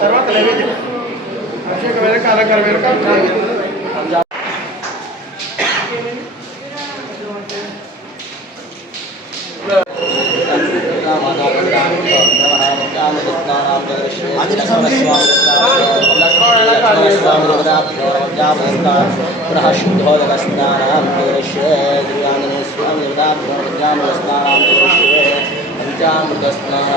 తర్వాత నైవేద్యం అభిషేకం వెనక అలంకారం వెనక पुनः शुद्धोदकस्नानां पंचामृतस्नानां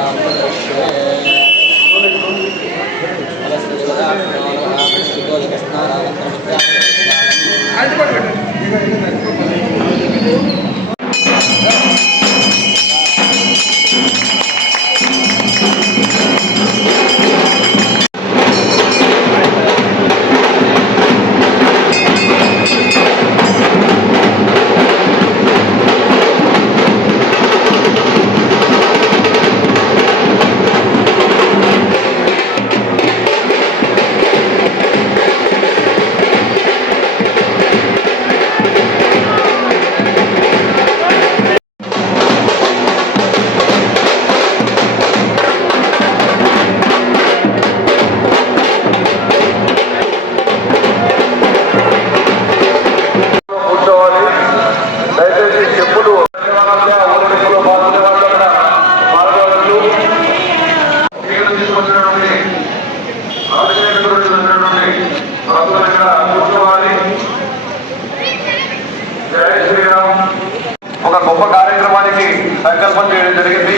ఒక గొప్ప కార్యక్రమానికి సంకల్పం చేయడం జరిగింది.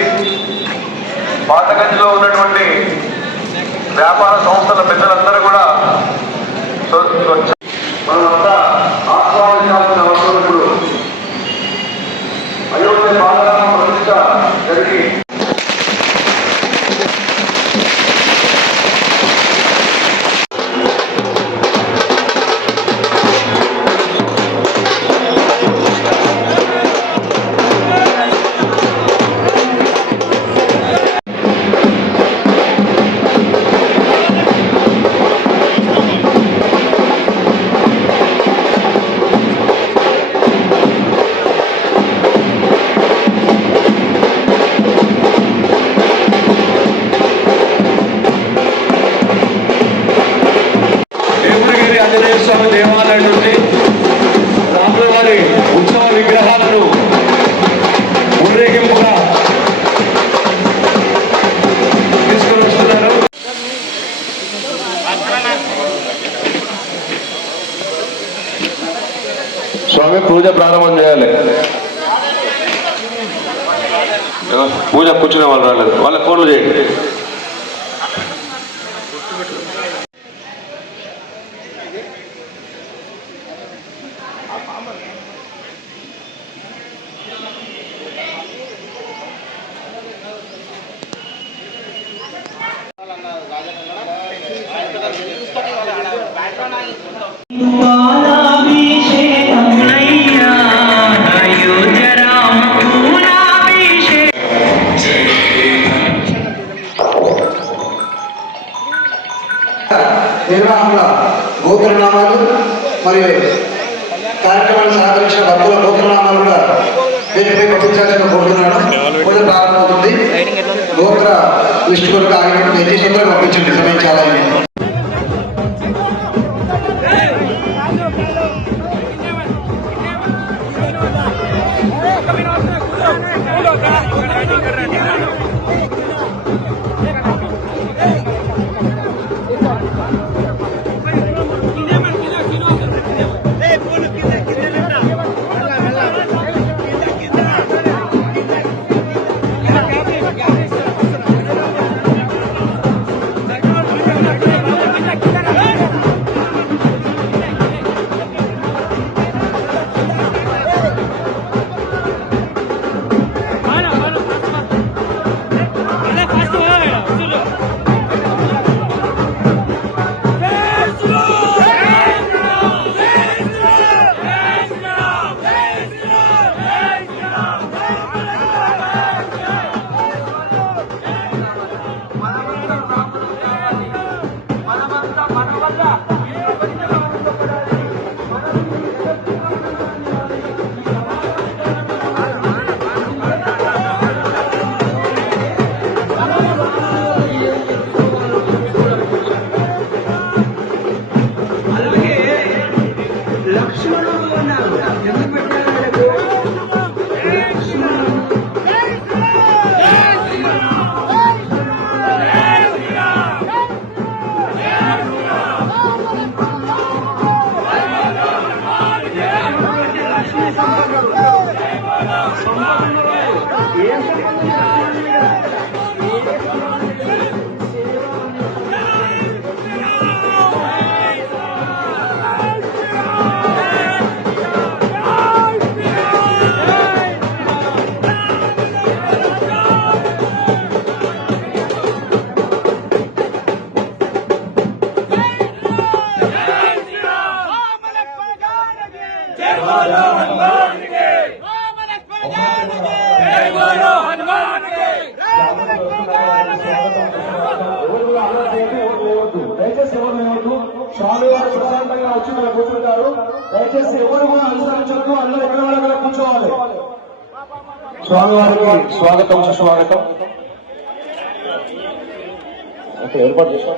పాతగంజిలో ఉన్నటువంటి వ్యాపార సంస్థల పెద్దలందరూ కూడా మనమంతా ఆస్వాదించాల్సిన అవసరం ఇప్పుడు అయోధ్య బాలరామ ప్రతిష్ట జరిగి దేవాలయం నుండి రాములవారి ఉత్సవ విగ్రహాలను ఊరేగింపుగా తీసుకొని వస్తున్నారు. స్వామి పూజ ప్రారంభం చేయాలి. పూజ కూర్చునే వాళ్ళు రాలేదు, వాళ్ళ ఫోన్లు చేయండి. నిర్వాహకుల గోత్రనామాలు మరియు కార్యక్రమాలు సహకరించిన భక్తుల గోత్రనామాలు కూడా వీటిపై పంపించాల్సిన కోరుతున్నాను. పూజ ప్రారంభమవుతుంది. గోత్ర లిస్టు కొరకు ఆగినట్టు నిర్దేశంగా పంపించండి. సమయం చాలా Thank you. కూర్చుంటారు. దయచేసి ఎవరు కూడా అనుసరించొద్దు, అందరూ ఎక్కడ కూర్చోవాలి. స్వామివారికి స్వాగతం సుస్వాగతం. అక్కడ ఏర్పాటు చేస్తాం.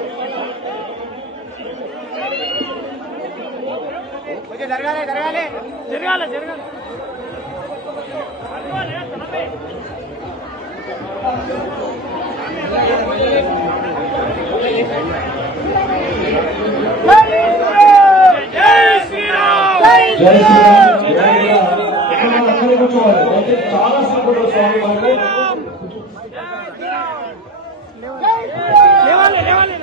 జరగాలి జరగాలి జరగాలి జరగాలి. జై శ్రీరామ్. అక్కడే కూర్చోవాలి. దయచేసి చాలా సింపుల్ స్వామి వారికి. లేవాలి లేవాలి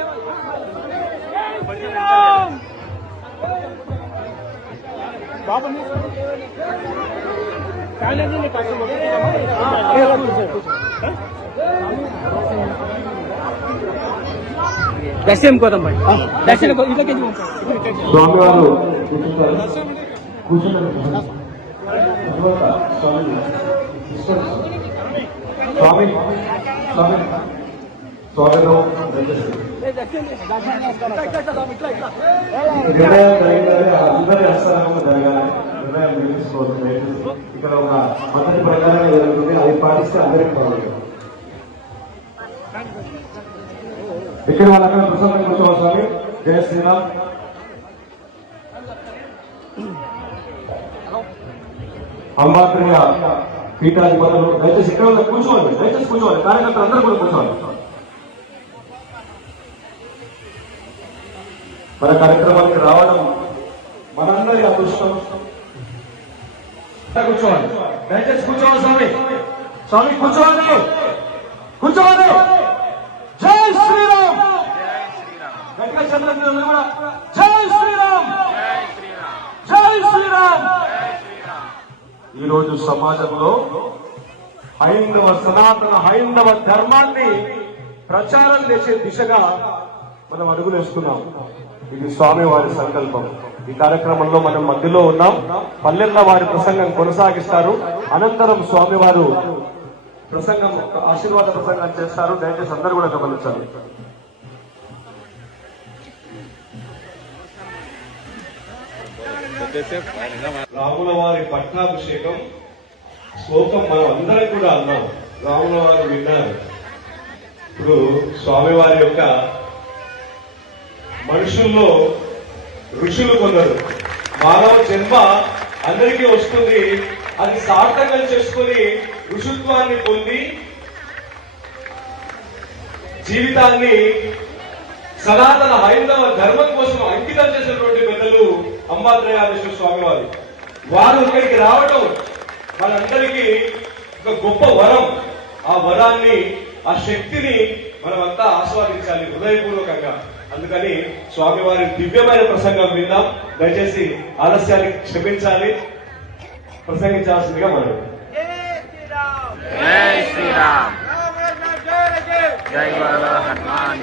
బాబు దర్శనం కోదాం భాయ్, దర్శనం ఇట్లకి స్వామివారు కూర్చున్నారు. స్వామి స్వామి స్వాగతం. నిర్ణయం జరిగిందని అందరి అస్థానంగా జరగాలి. నిర్ణయం తీసుకోవచ్చు. ఇక్కడ ఒక పద్ధతి ప్రకారంగా జరుగుతుంది, అది పాటిస్తే అందరికీ పర్వాలేదు. ఇక్కడ వాళ్ళక్కడ ప్రసన్నం కూర్చోవాలి. స్వామి జయ శ్రీరామ్. అంబాద్రియ పీఠాధిపతులు దయచేసి ఇక్కడ కూర్చోవాలి. దయచేసి కూర్చోవాలి. కార్యకర్తలు అందరూ కూడా కూర్చోవాలి. మన కార్యక్రమానికి రావడం మనందరి అదృష్టం. కూర్చోవాలి. దయచేసి కూర్చోవాలి. స్వామి స్వామి కూర్చోవాలి. కూర్చోవాలి. జై శ్రీరామ్. గట్టిగా చంద్రబాబు కూడా జై శ్రీరామ్. జై శ్రీరామ్. ఈరోజు సమాజంలో సనాతన హైందవ ధర్మాన్ని ప్రచారం చేసే దిశగా మనం అడుగులేస్తున్నాం. ఇది స్వామివారి సంకల్పం. ఈ కార్యక్రమంలో మనం మధ్యలో ఉన్నాం. పల్లెల్ల వారి ప్రసంగం కొనసాగిస్తారు. అనంతరం స్వామివారు ప్రసంగం ఆశీర్వాద ప్రసంగం చేస్తారు. దయచేసి అందరూ కూడా గమనించాలి. రాముల వారి పట్టాభిషేకం శ్లోకం మనం అందరం కూడా అన్నాం. రాముల వారు విన్నారు. ఇప్పుడు స్వామివారి యొక్క మనుషుల్లో ఋషులు కొందరు. మానవ జన్మ అందరికీ వస్తుంది. అది సార్థకం చేసుకుని ఋషుత్వాన్ని పొంది జీవితాన్ని సనాతన హైందవ ధర్మం కోసం అంకితం చేసినటువంటి పెద్దలు అంబాద్రయాధీశ్వర స్వామి వారు. వారు ఇక్కడికి రావడం మనందరికీ ఒక గొప్ప వరం. ఆ వరాన్ని, ఆ శక్తిని మనమంతా ఆస్వాదించాలి హృదయపూర్వకంగా. అందుకని స్వామివారి దివ్యమైన ప్రసంగం విందాం. దయచేసి ఆలస్యాన్ని క్షమించాలి. ప్రసంగించాల్సిందిగా మనం. జై శ్రీరామ్. జై బాబా హనుమాన్.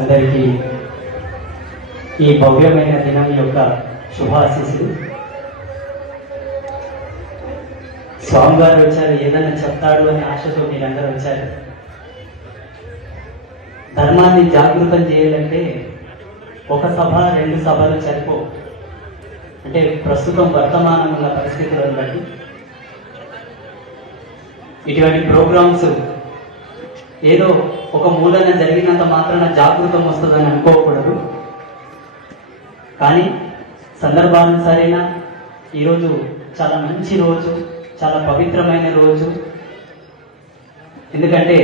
అందరికీ ఈ భవ్యమైన దినం యొక్క శుభాశీస్సులు. స్వామివారు వచ్చారు, ఏదైనా చెప్తాడు అనే ఆశతో మీరందరూ వచ్చారు. ధర్మాన్ని జాగృతం చేయాలంటే ఒక సభ, 2 సభలు సరిపో. అంటే ప్రస్తుతం వర్తమానం ఉన్న పరిస్థితులను బట్టి ఇటువంటి ప్రోగ్రామ్స్ ఏదో ఒక మూలన జరిగినంత మాత్రాన జాగృతం వస్తుందని అనుకోకూడదు. కానీ సందర్భానుసారైనా ఈరోజు చాలా మంచి రోజు, చాలా పవిత్రమైన రోజు. ఎందుకంటే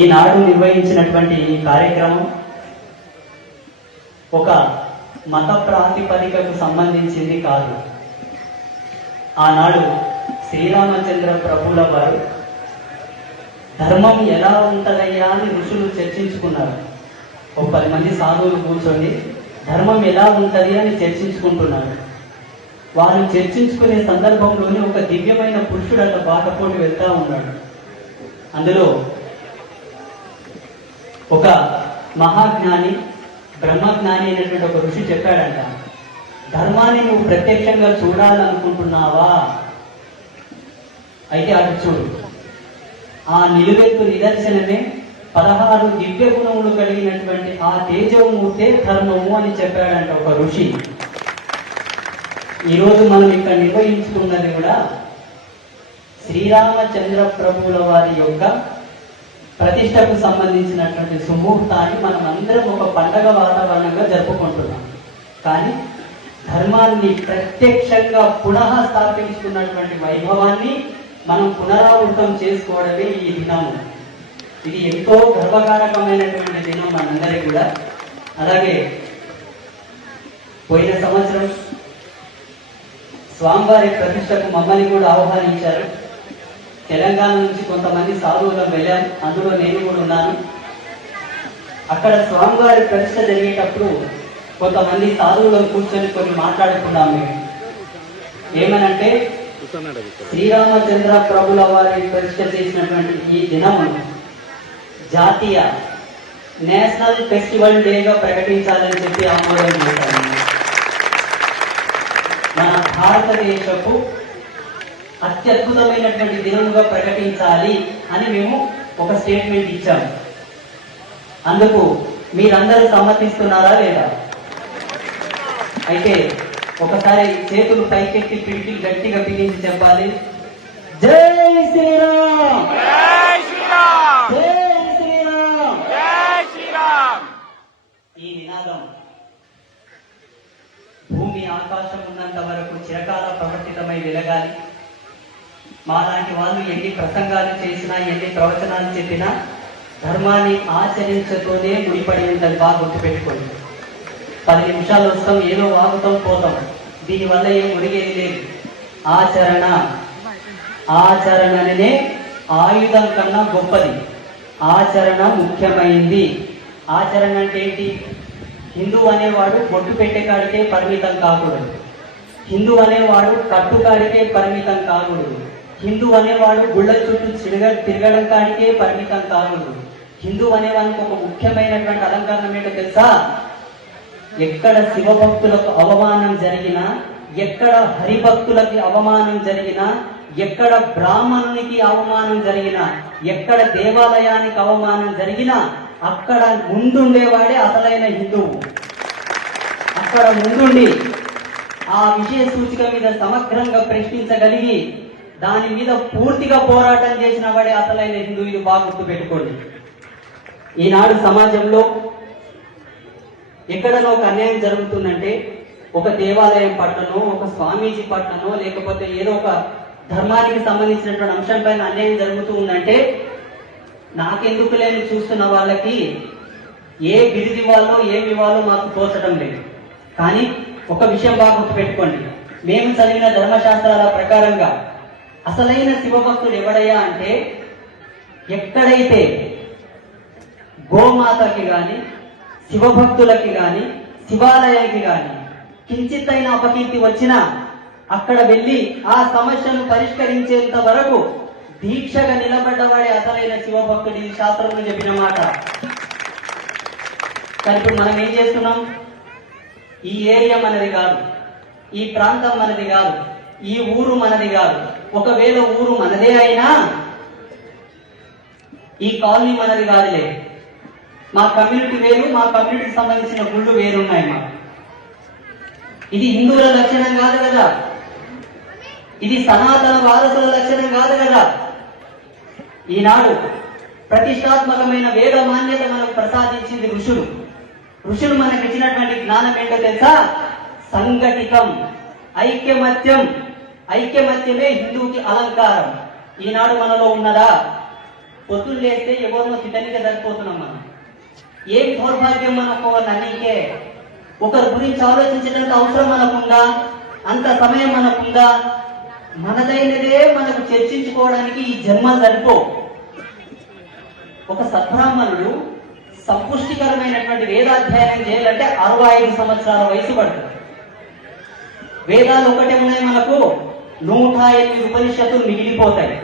ఈనాడు నిర్వహించినటువంటి ఈ కార్యక్రమం ఒక మత ప్రాతిపదికకు సంబంధించింది కాదు. ఆనాడు శ్రీరామచంద్ర ప్రభుల వారు ధర్మం ఎలా ఉంటుందయ్యా అని ఋషులు చర్చించుకున్నారు. ఒక 10 మంది సాధువులు కూర్చొని ధర్మం ఎలా ఉంటుంది అని చర్చించుకుంటున్నారు. వారు చర్చించుకునే సందర్భంలోనే ఒక దివ్యమైన పురుషుడు అట్లా బాటపోటు వెళ్తా ఉన్నాడు. అందులో ఒక మహాజ్ఞాని, బ్రహ్మజ్ఞాని అయినటువంటి ఒక ఋషి చెప్పాడంట, ధర్మాన్ని నువ్వు ప్రత్యక్షంగా చూడాలనుకుంటున్నావా? అయితే అటు చూడు. ఆ నిలువెత్తు నిదర్శనమే 16 దివ్య గుణములు కలిగినటువంటి ఆ తేజోమూర్తే ధర్మము అని చెప్పాడంట ఒక ఋషి. ఈరోజు మనం ఇక్కడ నిర్వహించుకున్నది కూడా శ్రీరామచంద్ర ప్రభువుల వారి యొక్క ప్రతిష్టకు సంబంధించినటువంటి సుముహూర్తాన్ని మనం అందరం ఒక పండగ వాతావరణంగా జరుపుకుంటున్నాం. కానీ ధర్మాన్ని ప్రత్యక్షంగా పునః స్థాపించుకున్నటువంటి వైభవాన్ని మనం పునరావృతం చేసుకోవడమే ఈ దినము. ఇది ఎంతో గర్వకారకమైనటువంటి దినం మనందరికీ కూడా. అలాగే పోయిన సంవత్సరం స్వామివారి ప్రతిష్టకు మమ్మల్ని కూడా ఆహ్వానించారు. తెలంగాణ నుంచి కొంతమంది సాధువులకు వెళ్ళాం, అందులో నేను కూడా ఉన్నాను. అక్కడ స్వామివారి ప్రతిష్ట జరిగేటప్పుడు కొంతమంది సాధువులను కూర్చొని కొన్ని మాట్లాడుకున్నాం. మేము ఏమనంటే, శ్రీరామచంద్ర ప్రభుల వారి ప్రతిష్ట చేసినటువంటి ఈ దినము జాతీయ నేషనల్ ఫెస్టివల్ డేగా ప్రకటించాలని చెప్పి ఆమోదం చేశాను. మన భారతదేశపు అత్యద్భుతమైనటువంటి దినముగా ప్రకటించాలి అని మేము ఒక స్టేట్మెంట్ ఇచ్చాము. అందుకు మీరందరూ సమ్మతిస్తున్నారా లేదా? అయితే ఒకసారి చేతులు పైకెత్తి పిడికిలు గట్టిగా బిగించి చెప్పాలి. జై శ్రీరామ్, జై శ్రీరామ్, జై శ్రీరామ్, జై శ్రీరామ్. ఈ నినాదం భూమి ఆకాశం ఉన్నంత వరకు చిరకాల ప్రవర్తితమై వెలగాలి. మాలాంటి వాళ్ళు ఎన్ని ప్రసంగాలు చేసినా, ఎన్ని ప్రవచనాలు చెప్పినా ధర్మాన్ని ఆచరించతోనే ముడిపడి ఉంటుంది. బాగా గుర్తుపెట్టుకోండి. 10 నిమిషాలు వస్తాం, ఏదో వాగుతాం, పోతాం. దీనివల్ల ఏం ముడిగేది లేదు. ఆచరణనే ఆయుధం కన్నా గొప్పది. ఆచరణ ముఖ్యమైంది. ఆచరణ అంటే ఏంటి? హిందూ అనేవాడు బొట్టు పెట్టేకాడికే పరిమితం కాకూడదు. హిందూ అనేవాడు కట్టుకాడికే పరిమితం కాకూడదు. హిందూ అనేవాడు గుళ్ళ చుట్టూ తిరగడం కాడికే పరిమితం కాకూడదు. హిందూ అనేవానికి ఒక ముఖ్యమైనటువంటి అలంకరణ ఏంటో తెలుసా? ఎక్కడ శివభక్తులకు అవమానం జరిగినా, ఎక్కడ హరిభక్తులకి అవమానం జరిగినా, ఎక్కడ బ్రాహ్మణునికి అవమానం జరిగినా, ఎక్కడ దేవాలయానికి అవమానం జరిగినా అక్కడ ముందుండేవాడే అసలైన హిందువు. అక్కడ ముందుండి ఆ విషయ సూచిక మీద సమగ్రంగా ప్రశ్నించగలిగి దాని మీద పూర్తిగా పోరాటం చేసిన వాడే అసలైన హిందూ. ఇది బాగా గుర్తుపెట్టుకోండి. ఈనాడు సమాజంలో ఎక్కడనో ఒక అన్యాయం జరుగుతుందంటే, ఒక దేవాలయం పట్లనో, ఒక స్వామీజీ పట్లనో, లేకపోతే ఏదో ఒక ధర్మానికి సంబంధించినటువంటి అంశం పైన అన్యాయం జరుగుతూ ఉందంటే, నాకెందుకు లేని చూస్తున్న వాళ్ళకి ఏ బిరుది ఇవ్వాలో ఏమి ఇవ్వాలో మాకు తోచడం లేదు. కానీ ఒక విషయం బాగా గుర్తుపెట్టుకోండి. మేము చదివిన ధర్మశాస్త్రాల ప్రకారంగా అసలైన శివభక్తుడు ఎవడయ్యా అంటే, ఎక్కడైతే గోమాతకి గాని, శివభక్తులకి గాని, శివాలయానికి గాని కించిత్తైన అపకీర్తి వచ్చినా అక్కడ వెళ్ళి ఆ సమస్యను పరిష్కరించేంత వరకు దీక్షగా నిలబడ్డవాడే అసలైన శివభక్తుడు. ఇది శాస్త్రంలో చెప్పిన మాట. కానీ ఇప్పుడు మనం ఏం చేస్తున్నాం? ఈ ఏరియా మనది కాదు, ఈ ప్రాంతం మనది కాదు, ఈ ఊరు మనది కాదు. ఒకవేళ ఊరు మనదే అయినా ఈ కాలనీ మనది కాదులే. మా కమ్యూనిటీ వేరు, మా కమ్యూనిటీకి సంబంధించిన గుళ్ళు వేరున్నాయి. మా ఇది హిందువుల లక్షణం కాదు కదా, ఇది సనాతన వారసుల లక్షణం కాదు కదా. ఈనాడు ప్రతిష్టాత్మకమైన వేద మాన్యత మనకు ప్రసాదించింది ఋషులు. ఋషులు మనకు ఇచ్చినటువంటి జ్ఞానం ఏంటో తెలుసా? సంఘటితం, ఐక్యమత్యం. ఐక్యమత్యమే హిందువుకి అలంకారం. ఈనాడు మనలో ఉన్నదా? పొద్దులు లేస్తే ఎవరినో తిట్టనికే సరిపోతున్నాం మనం. ఏం దౌర్భాగ్యం మనకు అన్నీకే. ఒకరి గురించి ఆలోచించేటంత అవసరం మనకుందా? అంత సమయం మనకుందా? మనదైనదే మనకు చర్చించుకోవడానికి ఈ జన్మలు సరిపో. ఒక సద్బ్రాహ్మణుడు సంపుష్టికరమైనటువంటి వేదాధ్యయనం చేయాలంటే 65 సంవత్సరాల వయసు పడుతుంది. వేదాలు ఒకటే ఉన్నాయి మనకు, 108 ఉపనిషత్తులు మిగిలిపోతాయి.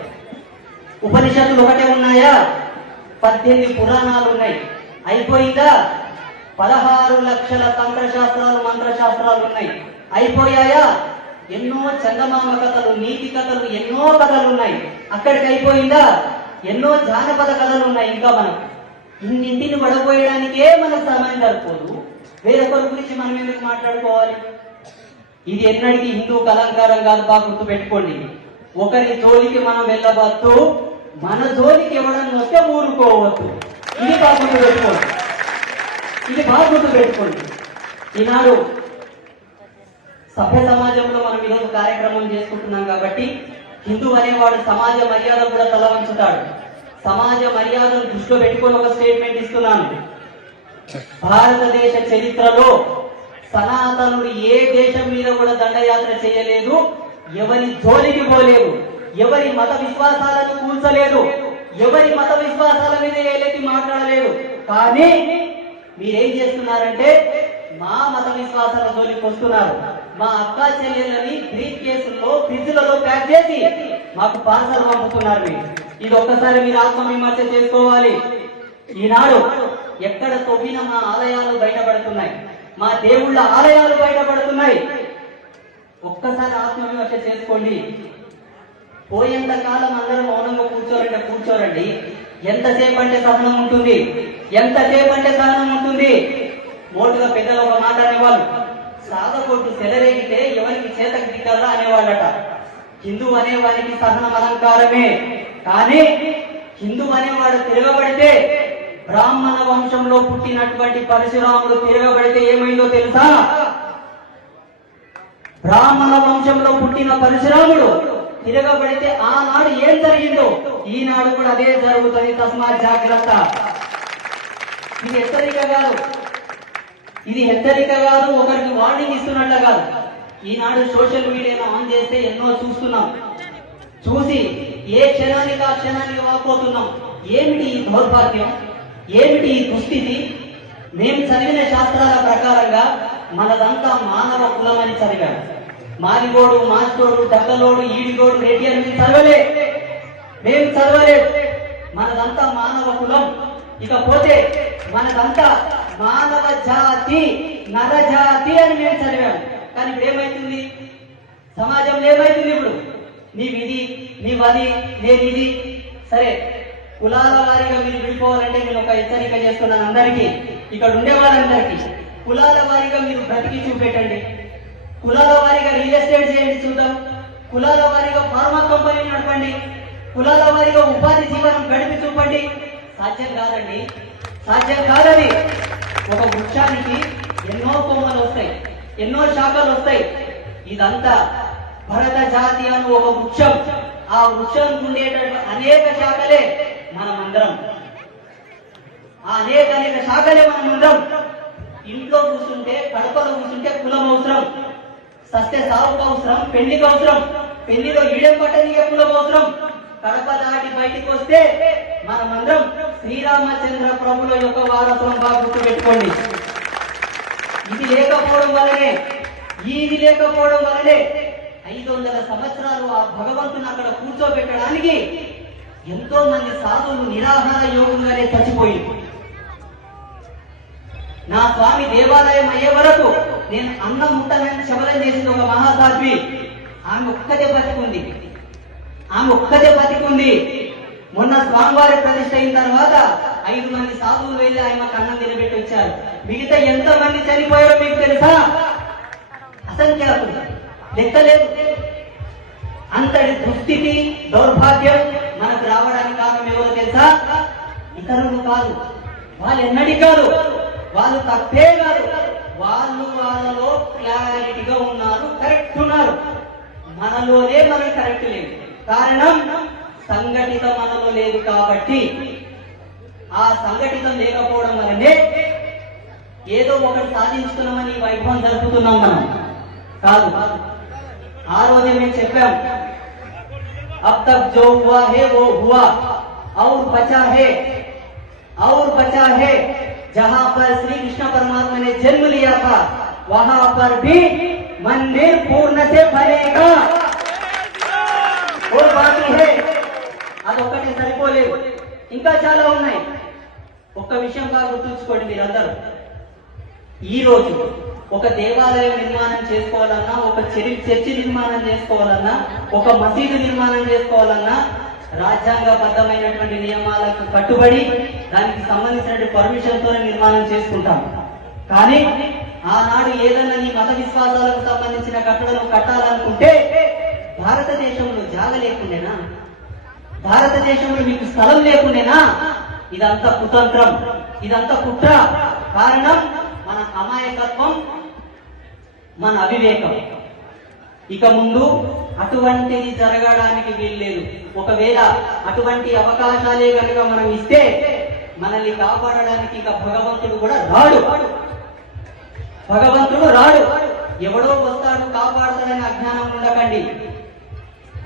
ఉపనిషత్తులు ఒకటే ఉన్నాయా? 18 పురాణాలు ఉన్నాయి. అయిపోయిందా? 16 లక్షల తంత్రశాస్త్రాలు, మంత్రశాస్త్రాలు ఉన్నాయి. అయిపోయాయా? ఎన్నో చందమామ కథలు, నీతి కథలు, ఎన్నో కథలు ఉన్నాయి. అక్కడికి అయిపోయిందా? ఎన్నో జానపద కథలు ఉన్నాయి ఇంకా మనకు. ఇన్నింటిని పడబోయడానికే మనకు సమయం సరిపోదు, వేరొకరి గురించి మనం ఎందుకు మాట్లాడుకోవాలి? ఇది ఎన్నటికీ హిందూ కలంకారం కాదు, బాగా గుర్తు పెట్టుకోండి. ఒకరి జోలికి మనం వెళ్ళవద్దు, మన జోలికి ఎవడన్నా వస్తే ఊరుకోవద్దు. ఇది బాగా గుర్తు పెట్టుకోండి, ఇది బాగా గుర్తు పెట్టుకోండి. ఈనాడు సభ్య సమాజంలో మనం ఈరోజు కార్యక్రమం చేసుకుంటున్నాం కాబట్టి హిందూ అనేవాడు సమాజ మర్యాద కూడా తల వంచుతాడు. సమాజ మర్యాదను దృష్టిలో పెట్టుకొని ఒక స్టేట్మెంట్ ఇస్తున్నాను. భారతదేశ చరిత్రలో సనాతనుడు ఏ దేశం మీద కూడా దండయాత్ర చేయలేదు, ఎవరి జోలికి పోలేదు, ఎవరి మత విశ్వాసాలను కూల్చలేదు, ఎవరి మత విశ్వాసాల మీద ఏలెత్తి మాట్లాడలేదు. కానీ మీరేం చేస్తున్నారంటే మా మత విశ్వాసాల జోలికి వస్తున్నారు. మా అక్కా చెల్లెళ్ళని బ్రీఫ్ కేసుల్లో ఫ్రిడ్జ్లలో ప్యాక్ చేసి మాకు పార్సల్ పంపుతున్నారు. మీరు ఇది ఒక్కసారి మీరు ఆత్మవిమర్శ చేసుకోవాలి. ఈనాడు ఎక్కడ తవ్విన మా ఆలయాలు బయటపడుతున్నాయి, మా దేవుళ్ళ ఆలయాలు బయటపడుతున్నాయి. ఒక్కసారి ఆత్మవిమర్శ చేసుకోండి. పోయేంత కాలం అందరం మౌనంగా కూర్చోరండి. ఎంతసేపు అంటే సహనం ఉంటుంది, ఎంతసేపు అంటే సహనం ఉంటుంది. మోటుగా పెద్దలు ఒక మాట అనేవాళ్ళు, సాగకొట్టు సెలరేగితే ఎవరికి చేతకు దిక్కరా అనేవాళ్ళట. హిందూ అనేవాడికి సహనం అలంకారమే, కానీ హిందూ అనేవాడు తిరగబడితే, బ్రాహ్మణ వంశంలో పుట్టినటువంటి పరశురాముడు తిరగబడితే ఏమైందో తెలుసా? బ్రాహ్మణ వంశంలో పుట్టిన పరశురాముడు తిరగబడితే ఆనాడు ఏం జరిగిందో ఈనాడు కూడా అదే జరుగుతుంది. తస్మాత్ జాగ్రత్త. ఇది హెచ్చరిక కాదు, ఇది హెచ్చరిక కాదు, ఒకరికి వార్నింగ్ ఇస్తున్నట్ల కాదు. ఈనాడు సోషల్ మీడియాను ఆన్ చేస్తే ఎన్నో చూస్తున్నాం. చూసి ఏ క్షణానికి ఆ క్షణానికి వాపోతున్నాం. ఏమిటి ఈ దౌర్భాగ్యం, ఏమిటి ఈ దుస్థితి? మేము చదివిన శాస్త్రాల ప్రకారంగా మనదంతా మానవ కులం అని చదివాం. మాదిగోడు, మాస్టోడు, దగ్గలోడు, ఈడిగోడు, రెడ్డి అని మేము చదవలేదు. మనదంతా మానవ కులం. ఇకపోతే మనదంతా మానవ జాతి, నరజాతి అని మేము చదివాము. కానీ ఇప్పుడు ఏమైతుంది? సమాజంలో ఏమైతుంది? ఇప్పుడు నీవిది, నీవది, నేను ఇది. సరే, కులాల వారీగా మీరు విడిపోవాలంటే నేను ఒక హెచ్చరిక చేస్తున్నాను అందరికీ, ఇక్కడ ఉండే వాళ్ళందరికీ. కులాల వారీగా మీరు బ్రతికి చూపెట్టండి. కులాల వారీగా రియల్ ఎస్టేట్ చేయండి చూద్దాం. కులాల వారీగా ఫార్మా కంపెనీ నడపండి. కులాల వారీగా ఉపాధి జీవనం గడిపి చూపండి. సాధ్యం కాదండి, సాధ్యం కాదని. ఒక వృక్షానికి ఎన్నో కొమ్మలు వస్తాయి, ఎన్నో శాఖలు వస్తాయి. ఇదంతా భరత జాతి అను ఒక వృక్షం. ఆ వృక్షానికి ఉండేటటువంటి అనేక శాఖలే మనమందరం. ఆ అనేక శాఖలే మనమందరం. ఇంట్లో కూర్చుంటే, కడపలో కూర్చుంటే కులం అవసరం, సస్తే సావుకు అవసరం, పెళ్లికి అవసరం, పెళ్లిలో ఈడెం పట్టనికే కులం అవసరం. కడప దాటి బయటికి వస్తే మనమందరం శ్రీరామచంద్ర ప్రభుల యొక్క వారసులం. బాగా గుర్తు పెట్టుకోండి. ఇది లేకపోవడం వల్లనే 500 సంవత్సరాలు ఆ భగవంతుని అక్కడ కూర్చోబెట్టడానికి ఎంతో మంది సాధువులు నిరాహార యోగులుగానే చచ్చిపోయింది. నా స్వామి దేవాలయం అయ్యే వరకు నేను అన్నం ముట్టనని శబలం చేసింది ఒక మహాసాధ్వి. ఆమె ఒక్కదే బతికుంది. మొన్న స్వామివారి ప్రతిష్ఠ అయిన తర్వాత 5 మంది సాధువులు వెళ్ళి ఆయనకు అన్నం నిలబెట్టి వచ్చారు. మిగతా ఎంత మంది చనిపోయారో మీకు తెలుసా? అసంఖ్యాకులు, లెక్కలేదు. అంతటి దుస్థితి, దౌర్భాగ్యం మనకు రావడానికి కారణం ఎవరో తెలుసా? ఇతరులు కాదు, వాళ్ళు ఎన్నడి కాదు, వాళ్ళు తప్పే కాదు. వాళ్ళలో క్లారిటీగా ఉన్నారు, కరెక్ట్ ఉన్నారు. మనలోనే మనం కరెక్ట్ లేదు. కారణం సంఘటిత మనలో లేదు కాబట్టి. ఆ సంఘటితం లేకపోవడం వల్లనే ఏదో ఒకటి సాధించుకున్నామని వైభవం జరుపుతున్నాం మనం. కాదు, ఆ రోజే మేము చెప్పాం, अब तक जो हुआ है वो हुआ और बचा है जहां पर श्री कृष्ण परमात्मा ने जन्म लिया था वहां पर भी मंदिर पूर्ण से बनेगा और बाकी है. అదొక్కటే సరిపోలేదు, ఇంకా చాలా ఉన్నాయి. ఒక్క విషయం బాగా గుర్తుంచుకోండి మీరందరూ. ఈ రోజు ఒక దేవాలయం నిర్మాణం చేసుకోవాలన్నా, ఒక చర్చి నిర్మాణం చేసుకోవాలన్నా, ఒక మసీదు నిర్మాణం చేసుకోవాలన్నా రాజ్యాంగబద్ధమైనటువంటి నియమాలకు కట్టుబడి దానికి సంబంధించిన పర్మిషన్ తో నిర్మాణం చేసుకుంటాం. కానీ ఆనాడు ఏదన్నా నీ మత విశ్వాసాలకు సంబంధించిన కట్టడలు కట్టాలనుకుంటే భారతదేశంలో జాగ లేకుండేనా, భారతదేశంలో మీకు స్థలం లేకుండేనా? ఇదంతా కుతంత్రం, ఇదంతా కుట్ర. కారణం మన అమాయకత్వం, మన అవివేకం. ఇక ముందు అటువంటిది జరగడానికి వీల్లేదు. ఒకవేళ అటువంటి అవకాశాలే కనుక మనం ఇస్తే మనల్ని కాపాడడానికి ఇక భగవంతుడు కూడా రాడు. భగవంతుడు రాడు, ఎవడో వస్తాడు కాపాడుతాడని అజ్ఞానం ఉండకండి.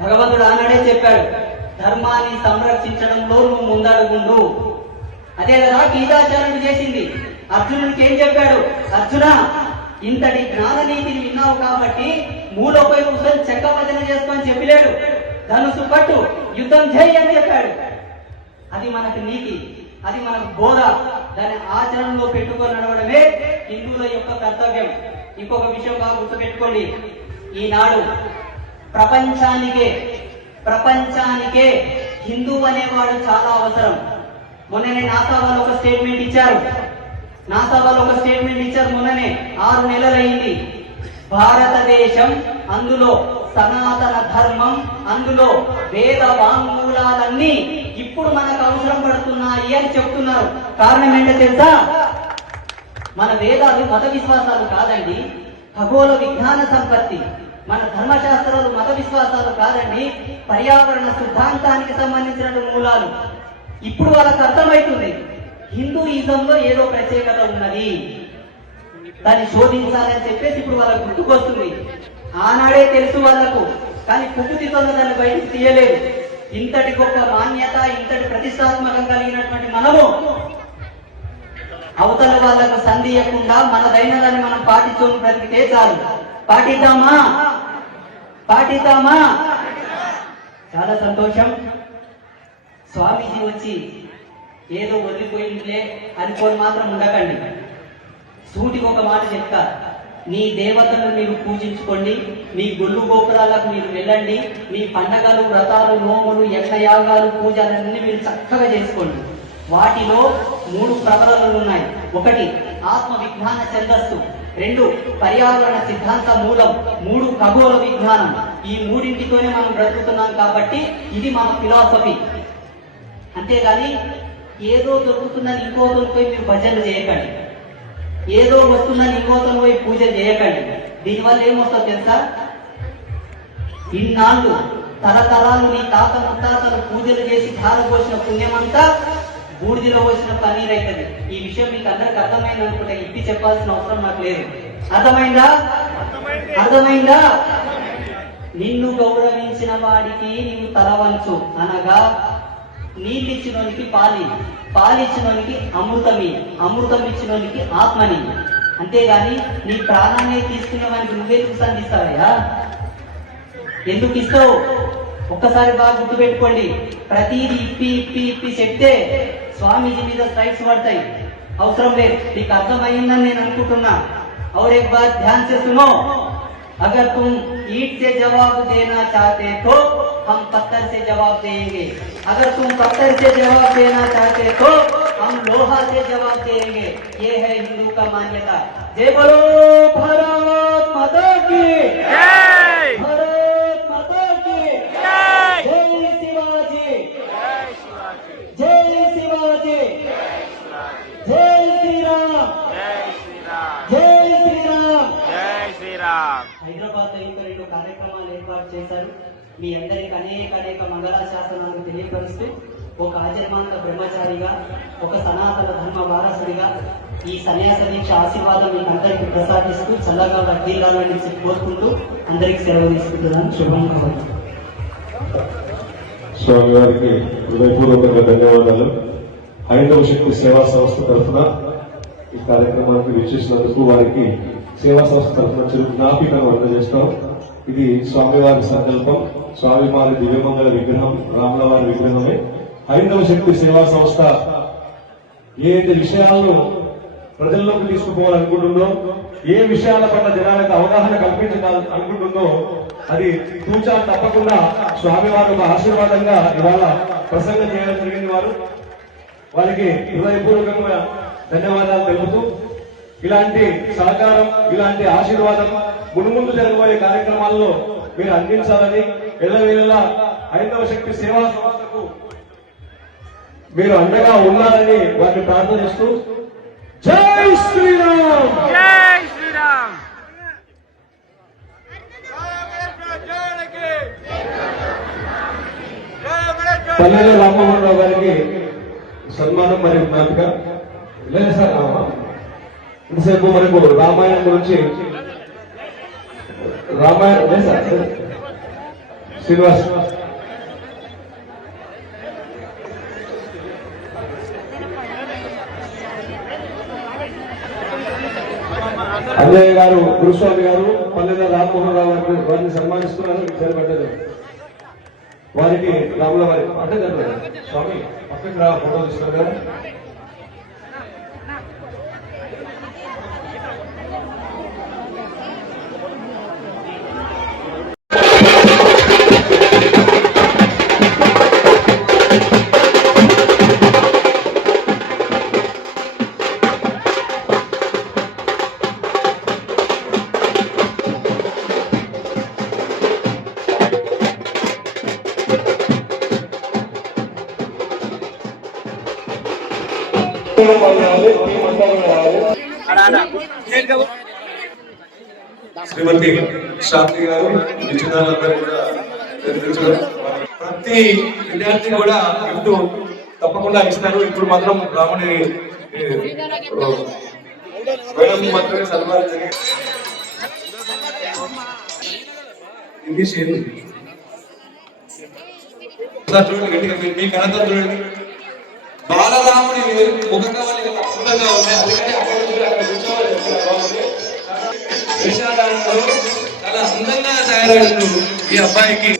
భగవంతుడు ఆనాడే చెప్పాడు, ధర్మాన్ని సంరక్షించడంలో నువ్వు ముందడుగుండు. అదే కదా గీతాచార్యుడు చేసింది. అర్జునుడికి ఏం చెప్పాడు? అర్జున, ఇంతటి జ్ఞాననీతిని విన్నావు కాబట్టి మూలపై కూర్చొని చెక్క భజన చేసుకొని చెప్పలేడు. ధనుసు పట్టు, యుద్ధం చేయి అని చెప్పాడు. అది మనకు నీతి, అది మనకు బోధ. దాన్ని ఆచరణలో పెట్టుకొని నడవడమే హిందువుల యొక్క కర్తవ్యం. ఇంకొక విషయం బాగా గుర్తుపెట్టుకోండి, ఈనాడు ప్రపంచానికే హిందూ అనేవాడు చాలా అవసరం. మొన్ననే నాసా వాళ్ళు ఒక స్టేట్మెంట్ ఇచ్చారు. మొన్ననే 6 నెలలైంది. భారతదేశం, అందులో సనాతన ధర్మం, అందులో వేద వాంగ్మూలాలన్నీ ఇప్పుడు మనకు అవసరం పడుతున్నాయి అని చెప్తున్నారు. కారణం ఏంటో తెలుసా? మన వేదాలు మత విశ్వాసాలు కాదండి, ఖగోళ విజ్ఞాన సంపత్తి. మన ధర్మశాస్త్రాలు మత విశ్వాసాలు కాదండి, పర్యావరణ సిద్ధాంతానికి సంబంధించిన మూలాలు. ఇప్పుడు వాళ్ళకు అర్థమవుతుంది హిందూయిజంలో ఏదో ప్రత్యేకత ఉన్నది, దాన్ని శోధించాలని చెప్పేసి ఇప్పుడు వాళ్ళకు గుర్తుకొస్తుంది. ఆనాడే తెలుసు వాళ్లకు, కానీ కుకుతితో దాన్ని బయటకు తీయలేదు. ఇంతటి గొప్ప మాన్యత, ఇంతటి ప్రతిష్టాత్మకం కలిగినటువంటి మనము అవతల వాళ్లకు సంధియకుండా మన దైనదాన్ని మనం పాటించుకుని బ్రతికితే చాలు. పాటిద్దామా? చాలా సంతోషం. స్వామీజీ వచ్చి ఏదో వదిలిపోయిందిలే అనుకోని మాత్రం ఉండకండి. సూటికి ఒక మాట చెప్తా, మీ దేవతలను మీరు పూజించుకోండి, మీ గుళ్ళు గోపురాలకు మీరు వెళ్ళండి, మీ పండగలు, వ్రతాలు, నోములు, యజ్ఞయాగాలు, పూజలన్నీ మీరు చక్కగా చేసుకోండి. వాటిలో 3 ప్రబలలు ఉన్నాయి. 1 ఆత్మ విజ్ఞాన ఛందస్సు, 2 పర్యావరణ సిద్ధాంత మూలం, 3 ఖగోళ విజ్ఞానం. ఈ 3 మనం బ్రతుకుతున్నాం కాబట్టి ఇది మన ఫిలాసఫీ. అంతేగాని ఏదో దొరుకుతుందని ఇంకోతను పోయి మీరు భజనలు చేయకండి, ఏదో వస్తుందని ఇంకోతను పోయి పూజ చేయకండి. దీనివల్ల ఏమొస్తుందో తెలుసా? ఇన్నాళ్ళు తరతరాలు నీ తాత ముత్తాతలు పూజలు చేసి ధార పోసిన పుణ్యమంతా బూడిదిలో పోసిన పన్నీర్ అవుతుంది. ఈ విషయం మీకు అందరికి అర్థమైంది అనుకుంటే ఇప్పి చెప్పాల్సిన అవసరం నాకు లేదు. అర్థమైందా? నిన్ను గౌరవించిన వాడికి నీవు తలవంచు అనగా, నీళ్ళిచ్చినోనికి పాలిచ్చినోనికి అమృతం ఇచ్చినోనికి ఆత్మని. అంతేగాని నీ ప్రాణాన్ని తీసుకున్న వానికి నువ్వెందుకు సంధిస్తావయ్యా? ఎందుకు ఇస్తావు? ఒక్కసారి బాగా గుర్తుపెట్టుకోండి. ప్రతిదీ ఇప్పి చెప్తే స్వామీజీ మీద స్ట్రైక్స్ పడతాయి. అవసరం లేదు. నీకు అర్థమైందని నేను అనుకుంటున్నా. और एक बात ध्यान से सुनो, अगर तुम ईंट से जवाब देना चाहते तो हम पत्थर से जवाब देंगे, अगर तुम पत्थर से जवाब देना चाहते तो हम लोहा से जवाब देंगे. ये है हिंदू का मान्यता. जय बोलो भारत माता की जय, भारत माता की जय, जय शिवाजी, जय शिवाजी, जय श्री राम, जय శ్రీరామ్. హైదరాబాద్ లో ఇంకా 2 కార్యక్రమాలు ఏర్పాటు చేశారు. మీ అందరికి అనేక మంగళాశాసనాలు తెలియపరుస్తూ, ఒక ఆచర్మాంత బ్రహ్మచారిగా, ఒక సనాతన ధర్మ వారసుడిగా ఈ సన్యాస దీక్ష ఆశీర్వాదం మీకు అందరికి ప్రసాదిస్తూ చల్లగా వర్ధిల్లాలని కోరుకుంటూ అందరికి సెలవు తీసుకుంటున్నాను. శుభం కాబట్టి స్వామి వారికి హృదయపూర్వకంగా ధన్యవాదాలు. హైందవ శక్తి సేవా సంస్థ తరఫున ఈ కార్యక్రమానికి విచ్చేసినందుకు వారికి సేవా సంస్థ తరఫున చిరు జ్ఞాపికను అందజేస్తాం. ఇది స్వామివారి సంకల్పం. స్వామివారి దివ్యమంగళ విగ్రహం, రాముల వారి విగ్రహమే. హైందవ శక్తి సేవా సంస్థ ఏ విషయాలను ప్రజల్లోకి తీసుకుపోవాలనుకుంటుందో, ఏ విషయాల పట్ల జనాలకు అవగాహన కల్పించాలనుకుంటుందో అది తూచా తప్పకుండా స్వామివారు ఒక ఆశీర్వాదంగా ఇవాళ ప్రసంగం చేయడం జరిగింది. వారికి హృదయపూర్వకంగా ధన్యవాదాలు తెలుపుతూ ఇలాంటి సహకారం, ఇలాంటి ఆశీర్వాదం మున్ముందు జరగబోయే కార్యక్రమాల్లో మీరు అందించాలని, ఎల్లవేళలా హైందవ శక్తి సేవా సంస్థకు మీరు అండగా ఉన్నారని వారిని ప్రార్థనిస్తూ జై శ్రీరామ్. జై శ్రీరామ్. పల్లెల రామ్మోహన్ రావు గారికి సన్మానం మరియు జ్ఞాపిక. లేదు సార్, ఇంతసేపు మనకు రామాయణం గురించి లేదు సార్, శ్రీనివాస్ అంజయ్య గారు, గురుస్వామి గారు, పల్లెల రామ్మోహన్ రావు గారు వారిని సన్మానిస్తున్నారు. చేరబడ్డారు వారికి రాముల వారి అంటే స్వామి పక్కకి రా, ఫోటో తీసుకున్నారు కదా. శ్రీమతి శాంతి గారు, విద్యార్థులందరూ కూడా ప్రతి విద్యార్థి కూడా గిఫ్ట్ తప్పకుండా ఇస్తారు. ఇప్పుడు మాత్రం రాముని మేడం మాత్రమే సన్మానించండి. ఇది చేయండి చూడండి గట్టిగా, మీ కళతో చూడండి. బాలరాముని ముఖ కవళి అద్భుతంగా ఉన్నాయి, అందుకని అక్కడ కూర్చోవాలి. విషాదాలలో చాలా అందంగా తయారయ్యారు ఈ అబ్బాయికి.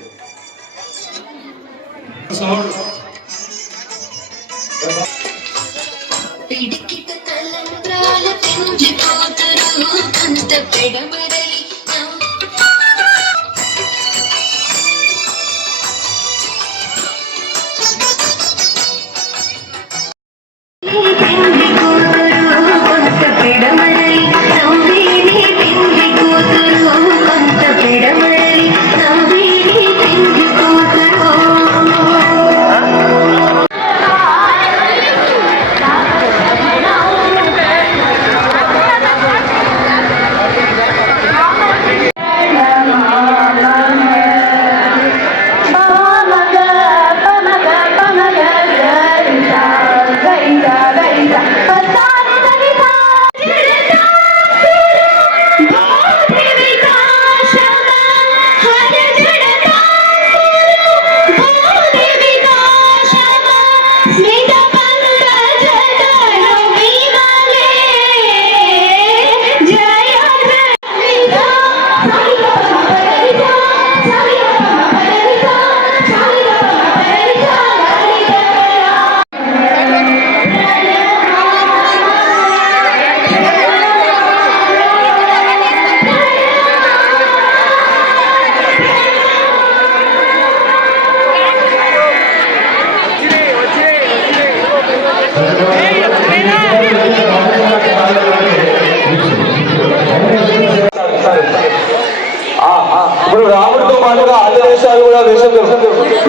ఇప్పుడు రాముడితో పాటుగా అన్ని దేశాలు కూడా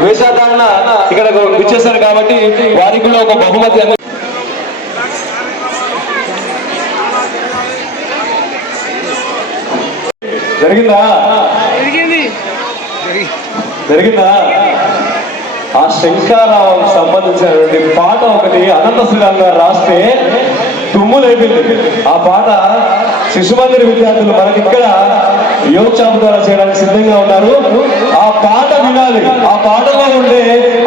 వేషధారణ ఇక్కడ వచ్చేస్తారు కాబట్టి వారికి కూడా ఒక బహుమతి జరిగిందా. ఆ శంకరావు సంబంధించినటువంటి పాట ఒకటి అనంత శ్రీరామ్ గారు రాస్తే తుమ్ములేపింది. ఆ పాట శిశుమందిర విద్యార్థులు మనకి ఇక్కడ యోగశాప్ ద్వారా చేయడానికి సిద్ధంగా ఉన్నారు. ఆ పాట వినాలి, ఆ పాటలో ఉండే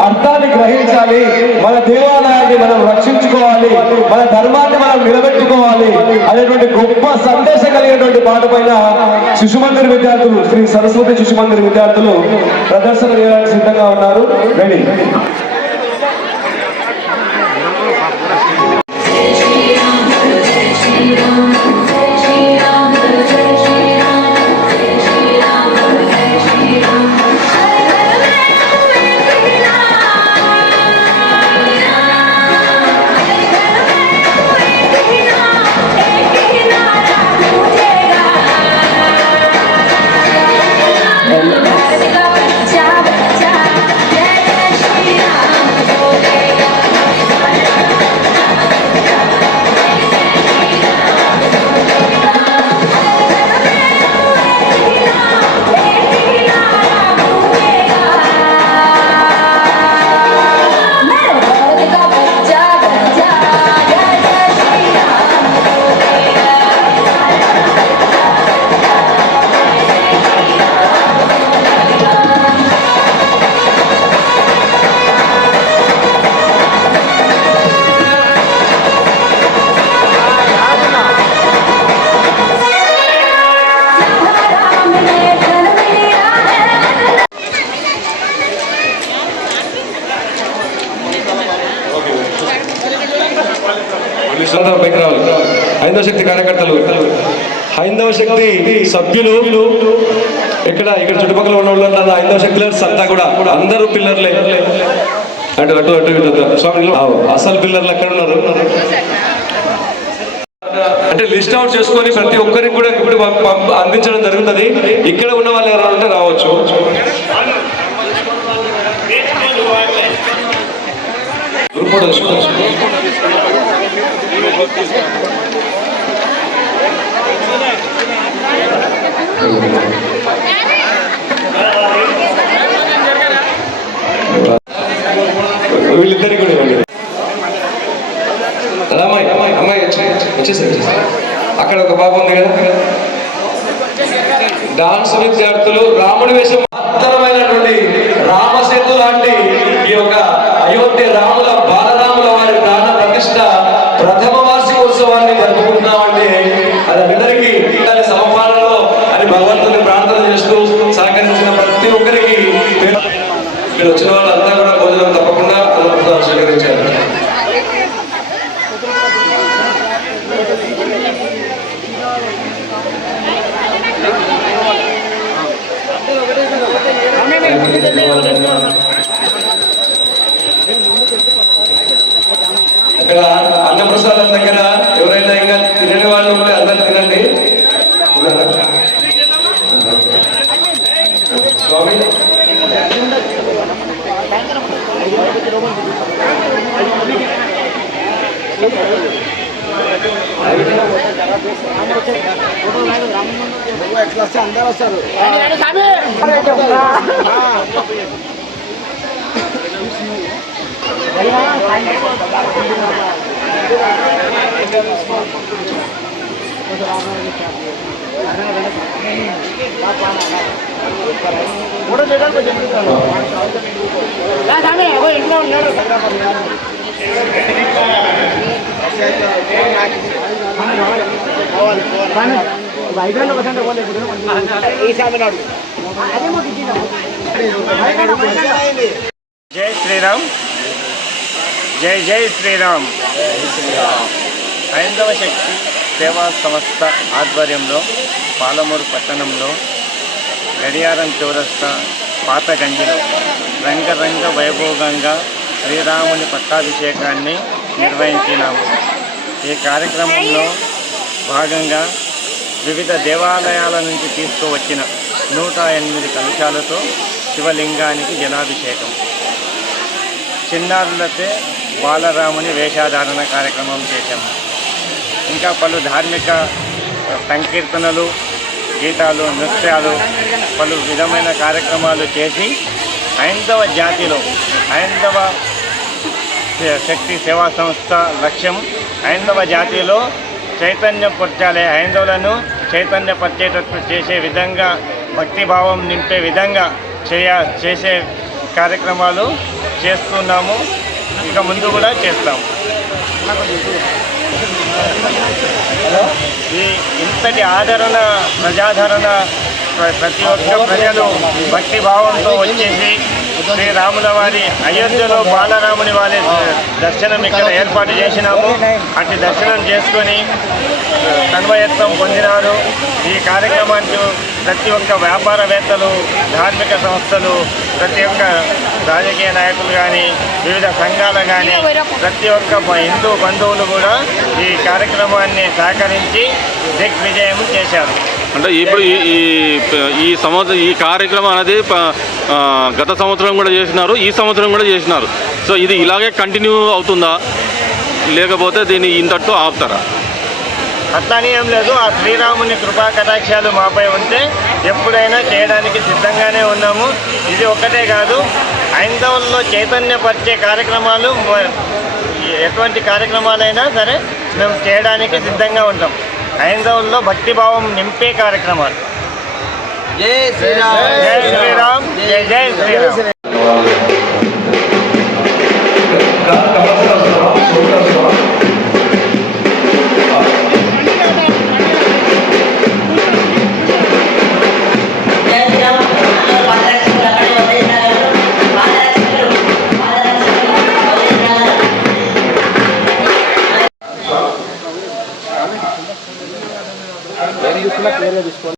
అర్థాన్ని గ్రహించాలి. మన దేవాలయాన్ని మనం రక్షించుకోవాలి, మన ధర్మాన్ని మనం నిలబెట్టుకోవాలి అనేటువంటి గొప్ప సందేశం కలిగినటువంటి పాట పైన శిశుమందిర విద్యార్థులు, శ్రీ సరస్వతి శిశుమందిర విద్యార్థులు ప్రదర్శన చేయడానికి సిద్ధంగా ఉన్నారు. రెడీ. పైకి రావాలి. హైందవ శక్తి కార్యకర్తలు, హైందవ శక్తి సభ్యులు ఇక్కడ చుట్టుపక్కల ఉన్న వాళ్ళు హైందవ శక్తి అంతా కూడా అందరూ పిల్లర్లే. అటు అటు అటు ఇటు స్వామి అసలు పిల్లర్లు ఎక్కడ ఉన్నారు అంటే లిస్ట్ అవుట్ చేసుకొని ప్రతి ఒక్కరికి కూడా ఇప్పుడు అందించడం జరుగుతుంది. ఇక్కడ ఉన్న వాళ్ళు ఎవరైనా ఉంటే రావచ్చు. గ్రూప్ ఫోటో తీసుకోవచ్చు. వీళ్ళిద్దరికి కూడా ఇవ్వండి. అమ్మాయి అమ్మాయి వచ్చేసారు. అక్కడ ఒక బాబు ఉంది కదా, డాన్స్ విద్యార్థులు రాముడి వేషం మహత్తరమైనటువంటి రామసేతు లాంటి ఈ యొక్క అయోధ్య రాముల బాలరాముల వారి ప్రాణ ప్రతిష్ట ప్రథమ వార్షికోత్సవాన్ని జరుపుకుంటున్నామంటే అది అందరికీ సమపాలనలో అని భగవంతుని ప్రార్థన చేస్తూ సహకరించిన ప్రతి ఒక్కరికి ఇక్కడ వచ్చిన వాళ్ళంతా కూడా భోజనం తప్పకుండా అన్నప్రసాదం స్వీకరించారు. ఇక్కడ అన్నప్రసాదం దగ్గర ఎవరైనా ఇంకా తినని వాళ్ళు ఉంటే అందరు తినండి. స్వామి అందరూ వస్తారు. ఫోటో చేయడానికి చెప్తాను. ఇంట్లో ఉన్నారు. జై శ్రీరామ్, జై జై శ్రీరామ్. హైందవ శక్తి సేవా సంస్థ ఆధ్వర్యంలో పాలమూరు పట్టణంలో గడియారం చౌరస్తా పాత గంజిలో రంగరంగ వైభోగంగా శ్రీరాముని పట్టాభిషేకాన్ని నిర్వహించినాము. ఈ కార్యక్రమంలో భాగంగా వివిధ దేవాలయాల నుంచి తీసుకువచ్చిన 108 కలశాలతో శివలింగానికి జలాభిషేకం, చిన్నారులతో బాలరాముని వేషాధారణ కార్యక్రమం చేశాము. ఇంకా పలు ధార్మిక సంకీర్తనలు, గీతాలు, నృత్యాలు, పలు విధమైన కార్యక్రమాలు చేసి హైందవ జాతిలో హైందవ శక్తి సేవా సంస్థ లక్ష్యం హైందవ జాతిలో చైతన్యపరచాలి, హైందవులను చైతన్యపరిచేటట్టు చేసే విధంగా, భక్తిభావం నింపే విధంగా చేసే కార్యక్రమాలు చేస్తున్నాము. ఇక ముందు కూడా చేస్తాము. ఈ ఇంతటి ఆదరణ, ప్రజాదరణ, ప్రతి ఒక్క ప్రజలు భక్తిభావంతో వచ్చేసి శ్రీరాముల వారి అయోధ్యలో బాలరాముని వారి దర్శనం ఇక్కడ ఏర్పాటు చేసినాము. అటు దర్శనం చేసుకొని తన్మయత్వం పొందినారు. ఈ కార్యక్రమానికి ప్రతి ఒక్క వ్యాపారవేత్తలు, ధార్మిక సంస్థలు, ప్రతి ఒక్క రాజకీయ నాయకులు కానీ, వివిధ సంఘాలు కానీ, ప్రతి ఒక్క హిందూ బంధువులు కూడా ఈ కార్యక్రమాన్ని సహకరించి దిగ్విజయం చేశారు. అంటే ఇప్పుడు ఈ సంవత్సరం ఈ కార్యక్రమం అనేది గత సంవత్సరం కూడా చేసినారు, ఈ సంవత్సరం కూడా చేసినారు. సో ఇది ఇలాగే కంటిన్యూ అవుతుందా, లేకపోతే దీన్ని ఇంతట్టు ఆపుతారా? అట్లానే ఏం లేదు. ఆ శ్రీరాముని కృపా కటాక్షాలు మాపై ఉంటే ఎప్పుడైనా చేయడానికి సిద్ధంగానే ఉన్నాము. ఇది ఒక్కటే కాదు, హైందవుల్లో చైతన్యపరిచే కార్యక్రమాలు, ఎటువంటి కార్యక్రమాలైనా సరే మేము చేయడానికి సిద్ధంగా ఉంటాం. హైందవుల్లో భక్తిభావం నింపే కార్యక్రమాలు. జై శ్రీరామ్, జై శ్రీరామ్, జై జై శ్రీరామ్. ఏం తీసుకున్నా క్లియర్గా తీసుకోండి.